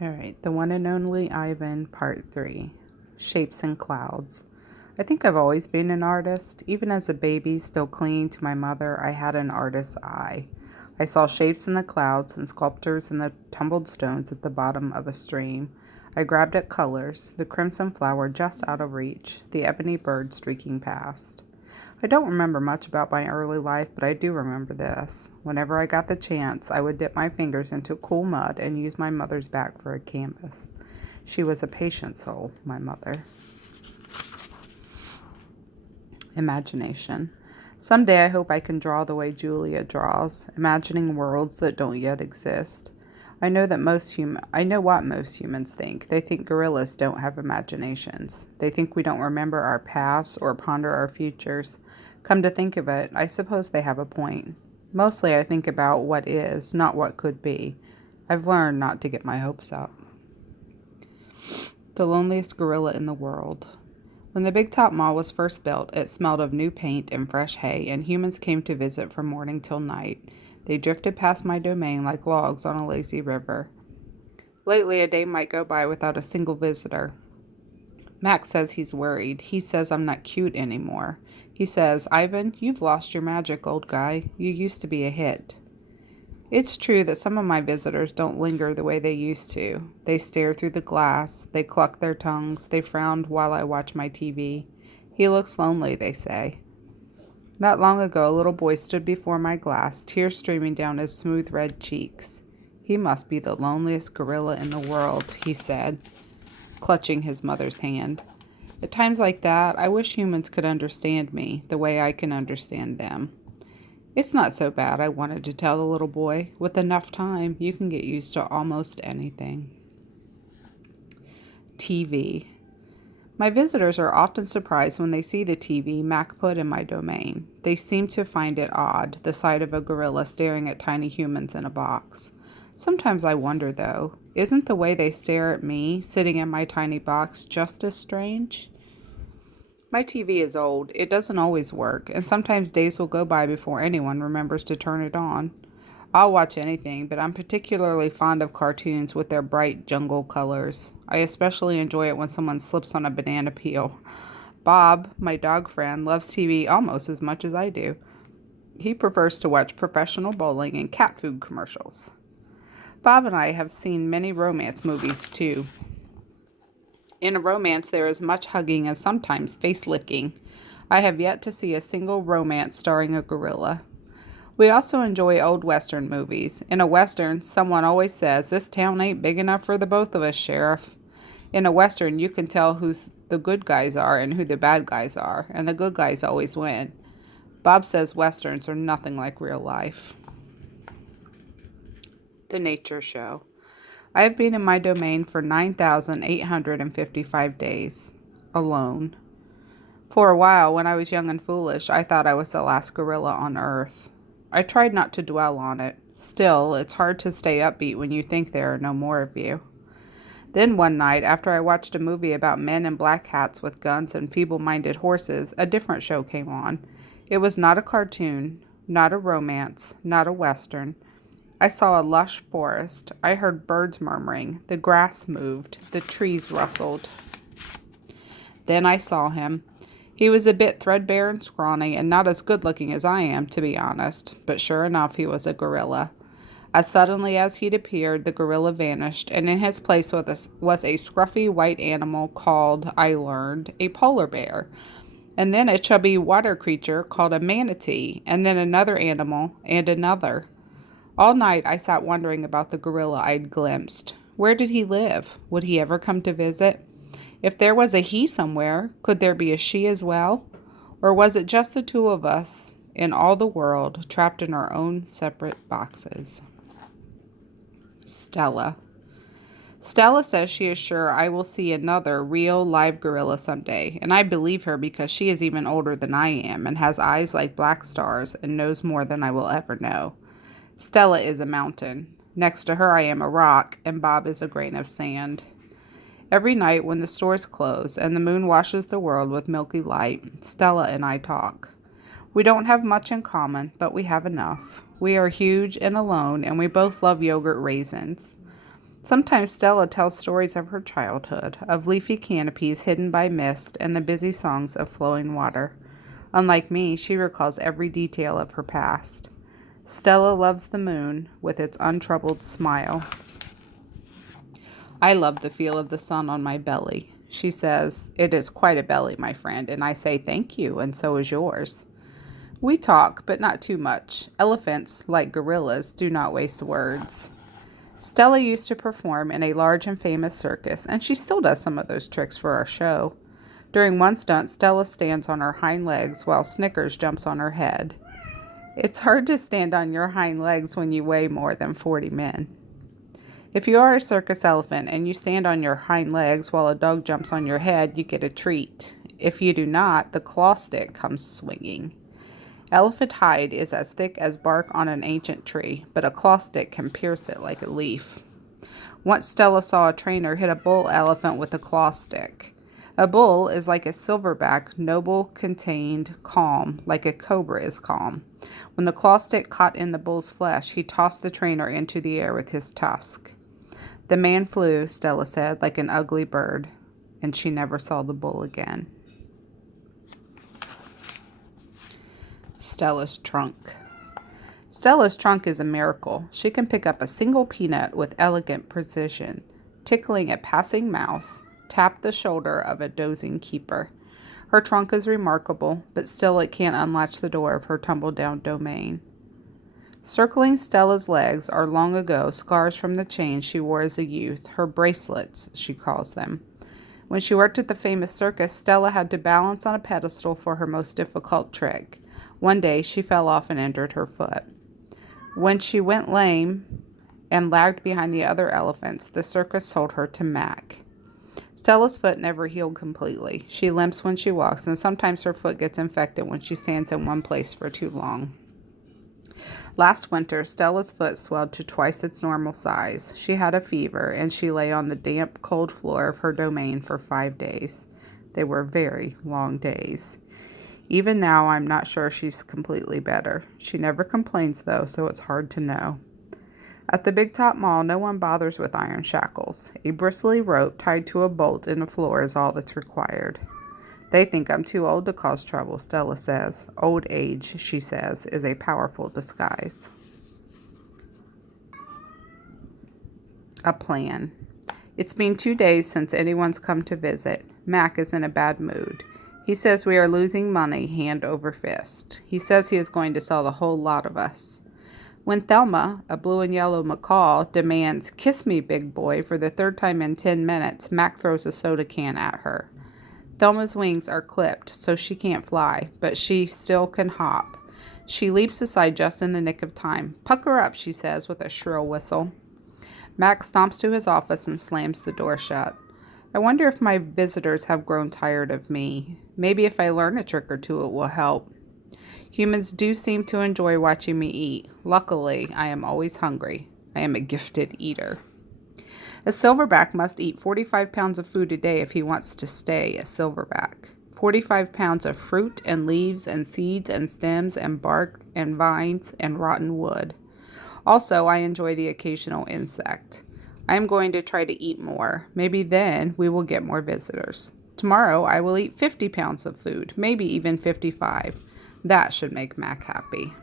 All right, the one and only Ivan, part 3. Shapes and clouds. I think I've always been an artist. Even as a baby, still clinging to my mother, I had an artist's eye. I saw shapes in the clouds and sculptures in the tumbled stones at the bottom of a stream. I grabbed at colors, the crimson flower just out of reach, the ebony bird streaking past. I don't remember much about my early life, but I do remember this. Whenever I got the chance, I would dip my fingers into cool mud and use my mother's back for a canvas. She was a patient soul, my mother. Imagination. Someday I hope I can draw the way Julia draws, imagining worlds that don't yet exist. I know what most humans think. They think gorillas don't have imaginations. They think we don't remember our past or ponder our futures. Come to think of it, I suppose they have a point. Mostly I think about what is, not what could be. I've learned not to get my hopes up. The loneliest gorilla in the world. When the Big Top Mall was first built, it smelled of new paint and fresh hay, and humans came to visit from morning till night. They drifted past my domain like logs on a lazy river. Lately, a day might go by without a single visitor. Max says he's worried. He says I'm not cute anymore. He says, "Ivan, you've lost your magic, old guy. You used to be a hit." It's true that some of my visitors don't linger the way they used to. They stare through the glass, they cluck their tongues, they frown while I watch my TV. He looks lonely, they say. Not long ago, a little boy stood before my glass, tears streaming down his smooth red cheeks. "He must be the loneliest gorilla in the world," he said, clutching his mother's hand. At times like that, I wish humans could understand me the way I can understand them. "It's not so bad," I wanted to tell the little boy. "With enough time, you can get used to almost anything." TV. My visitors are often surprised when they see the TV Mac put in my domain. They seem to find it odd, the sight of a gorilla staring at tiny humans in a box. Sometimes I wonder, though, isn't the way they stare at me, sitting in my tiny box, just as strange? My TV is old, it doesn't always work, and sometimes days will go by before anyone remembers to turn it on. I'll watch anything, but I'm particularly fond of cartoons with their bright jungle colors. I especially enjoy it when someone slips on a banana peel. Bob, my dog friend, loves TV almost as much as I do. He prefers to watch professional bowling and cat food commercials. Bob and I have seen many romance movies, too. In a romance, there is much hugging and sometimes face licking. I have yet to see a single romance starring a gorilla. We also enjoy old Western movies. In a Western, someone always says, "This town ain't big enough for the both of us, Sheriff." In a Western, you can tell who the good guys are and who the bad guys are, and the good guys always win. Bob says Westerns are nothing like real life. The Nature Show. I have been in my domain for 9,855 days. Alone. For a while, when I was young and foolish, I thought I was the last gorilla on Earth. I tried not to dwell on it. Still, it's hard to stay upbeat when you think there are no more of you. Then one night, after I watched a movie about men in black hats with guns and feeble-minded horses, a different show came on. It was not a cartoon, not a romance, not a Western. I saw a lush forest. I heard birds murmuring. The grass moved. The trees rustled. Then I saw him. He was a bit threadbare and scrawny, and not as good-looking as I am, to be honest. But sure enough, he was a gorilla. As suddenly as he'd appeared, the gorilla vanished, and in his place was a scruffy white animal called, I learned, a polar bear, and then a chubby water creature called a manatee, and then another animal, and another. All night I sat wondering about the gorilla I'd glimpsed. Where did he live? Would he ever come to visit? If there was a he somewhere, could there be a she as well? Or was it just the two of us in all the world, trapped in our own separate boxes? Stella. Stella says she is sure I will see another real live gorilla someday, and I believe her because she is even older than I am and has eyes like black stars and knows more than I will ever know. Stella is a mountain. Next to her I am a rock, and Bob is a grain of sand. Every night when the stores close and the moon washes the world with milky light, Stella and I talk. We don't have much in common, but we have enough. We are huge and alone, and we both love yogurt raisins. Sometimes Stella tells stories of her childhood, of leafy canopies hidden by mist and the busy songs of flowing water. Unlike me, she recalls every detail of her past. Stella loves the moon with its untroubled smile. I love the feel of the sun on my belly. She says, "It is quite a belly, my friend," and I say, "Thank you, and so is yours." We talk, but not too much. Elephants, like gorillas, do not waste words. Stella used to perform in a large and famous circus, and she still does some of those tricks for our show. During one stunt, Stella stands on her hind legs while Snickers jumps on her head. It's hard to stand on your hind legs when you weigh more than 40 men. If you are a circus elephant and you stand on your hind legs while a dog jumps on your head, you get a treat. If you do not, the claw stick comes swinging. Elephant hide is as thick as bark on an ancient tree, but a claw stick can pierce it like a leaf. Once Stella saw a trainer hit a bull elephant with a claw stick. A bull is like a silverback, noble, contained, calm, like a cobra is calm. When the claw stick caught in the bull's flesh, he tossed the trainer into the air with his tusk. The man flew, Stella said, like an ugly bird, and she never saw the bull again. Stella's trunk. Stella's trunk is a miracle. She can pick up a single peanut with elegant precision, tickling a passing mouse, tap the shoulder of a dozing keeper. Her trunk is remarkable, but still it can't unlatch the door of her tumble-down domain. Circling Stella's legs are long ago scars from the chains she wore as a youth, her bracelets, she calls them. When she worked at the famous circus, Stella had to balance on a pedestal for her most difficult trick. One day, she fell off and injured her foot. When she went lame and lagged behind the other elephants, the circus sold her to Mac. Stella's foot never healed completely. She limps when she walks, and sometimes her foot gets infected when she stands in one place for too long. Last winter, Stella's foot swelled to twice its normal size. She had a fever, and she lay on the damp, cold floor of her domain for 5 days. They were very long days. Even now, I'm not sure she's completely better. She never complains, though, so it's hard to know. At the Big Top Mall, no one bothers with iron shackles. A bristly rope tied to a bolt in the floor is all that's required. They think I'm too old to cause trouble, Stella says. Old age, she says, is a powerful disguise. A plan. It's been 2 days since anyone's come to visit. Mac is in a bad mood. He says we are losing money hand over fist. He says he is going to sell the whole lot of us. When Thelma, a blue and yellow macaw, demands, "Kiss me, big boy," for the 3rd time in 10 minutes, Mac throws a soda can at her. Thelma's wings are clipped, so she can't fly, but she still can hop. She leaps aside just in the nick of time. "Pucker up," she says with a shrill whistle. Mac stomps to his office and slams the door shut. I wonder if my visitors have grown tired of me. Maybe if I learn a trick or two, it will help. Humans do seem to enjoy watching me eat. Luckily, I am always hungry. I am a gifted eater. A silverback must eat 45 pounds of food a day if he wants to stay a silverback. 45 pounds of fruit and leaves and seeds and stems and bark and vines and rotten wood. Also, I enjoy the occasional insect. I am going to try to eat more. Maybe then we will get more visitors. Tomorrow I will eat 50 pounds of food, maybe even 55. That should make Mac happy.